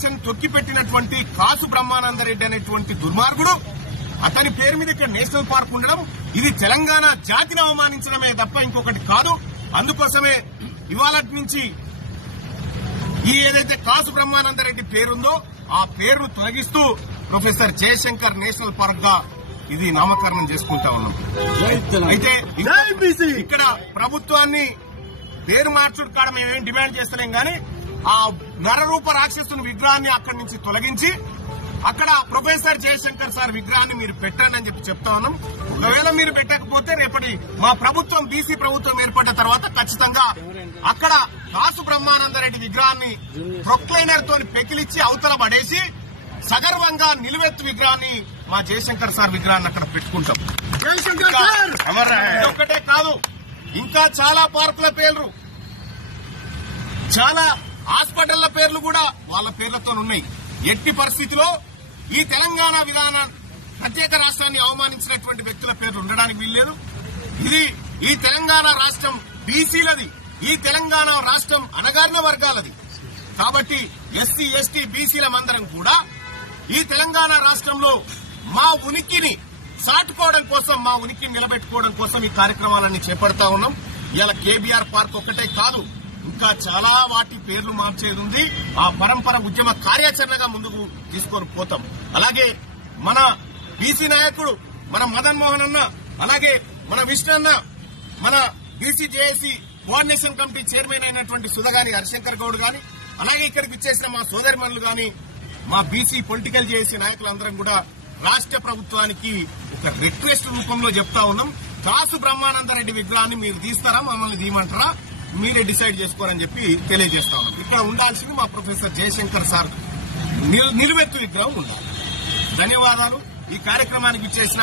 ఆకాంక్షను తొక్కిపెట్టినటువంటి కాసు బ్రహ్మానందరెడ్డి అనేటువంటి దుర్మార్గుడు అతని పేరు మీద ఇక్కడ నేషనల్ పార్క్ ఉండడం ఇది తెలంగాణ జాతిని అవమానించడమే తప్ప ఇంకొకటి కాదు. అందుకోసమే ఇవాళ నుంచి ఈ ఏదైతే కాసు బ్రహ్మానందరెడ్డి పేరుందో ఆ పేరును తొలగిస్తూ ప్రొఫెసర్ జయశంకర్ నేషనల్ పార్క్ గా ఇది నామకరణం చేసుకుంటా ఉన్నాం. అయితే ఇక్కడ ప్రభుత్వాన్ని పేరు మార్చుడు కాడ మేమేం డిమాండ్ చేస్తలేం గానీ ఆ నరరూప రాక్షసుని విగ్రహాన్ని అక్కడి నుంచి తొలగించి అక్కడ ప్రొఫెసర్ జయశంకర్ సార్ విగ్రహాన్ని మీరు పెట్టండి అని చెప్పి చెప్తా ఉన్నాం. ఒకవేళ మీరు పెట్టకపోతే రేపటి మా ప్రభుత్వం బీసీ ప్రభుత్వం ఏర్పడిన తర్వాత ఖచ్చితంగా అక్కడ కాసు బ్రహ్మానందరెడ్డి విగ్రహాన్ని ప్రొక్లైనర్ తోని పెకిలిచ్చి అవతల పడేసి సగర్వంగా నిలువెత్తు విగ్రహాన్ని మా జయశంకర్ సార్ విగ్రహాన్ని అక్కడ పెట్టుకుంటాం. ఒక్కటే కాదు, ఇంకా చాలా పార్కుల పేర్లు, చాలా హాస్పిటళ్ల పేర్లు కూడా వాళ్ళ పేర్లతో ఉన్నాయి. ఎట్టి పరిస్థితిలో ఈ తెలంగాణ విధానం ప్రత్యేక రాష్ట్రాన్ని అవమానించినటువంటి వ్యక్తుల పేర్లు ఉండడానికి వీల్లేదు. ఇది ఈ తెలంగాణ రాష్ట్రం బీసీలది, ఈ తెలంగాణ రాష్ట్రం అణగారిన వర్గాలది. కాబట్టి ఎస్సీ ఎస్టీ బీసీలమందరం కూడా ఈ తెలంగాణ రాష్ట్రంలో మా ఉనికిని చాటుకోవడం కోసం, మా ఉనికిని నిలబెట్టుకోవడం కోసం ఈ కార్యక్రమాలన్నీ చేపడతా ఉన్నాం. ఇలా కేబీఆర్ పార్క్ ఒక్కటే కాదు, ఇంకా చాలా వాటి పేర్లు మార్చేది ఉంది. ఆ పరంపర ఉద్యమ కార్యాచరణగా ముందుకు తీసుకొని పోతాం. అలాగే మన బీసీ నాయకుడు మన మదన్ మోహన్ అన్న, అలాగే మన విష్ణు అన్న, మన BC JAC coordination committee chairman అయినటువంటి సుధగాని హరిశంకర్ గౌడ్ గాని, అలాగే ఇక్కడికి ఇచ్చేసిన మా సోదరిమణులు గాని, మా బీసీ పొలిటికల్ జేఏసీ నాయకులందరం కూడా రాష్ట్ర ప్రభుత్వానికి ఒక రిక్వెస్ట్ రూపంలో చెప్తా ఉన్నాం. కాసు బ్రహ్మానందరెడ్డి విగ్రహాన్ని మీరు తీస్తారా, మమ్మల్ని తీయమంటారా, మీరే డిసైడ్ చేసుకోరని చెప్పి తెలియజేస్తా ఉన్నాం. ఇక్కడ ఉండాల్సింది మా ప్రొఫెసర్ జయశంకర్ సార్ నిలువెత్తు విగ్రహం ఉండాలి. ధన్యవాదాలు. ఈ కార్యక్రమానికి ఇచ్చేసిన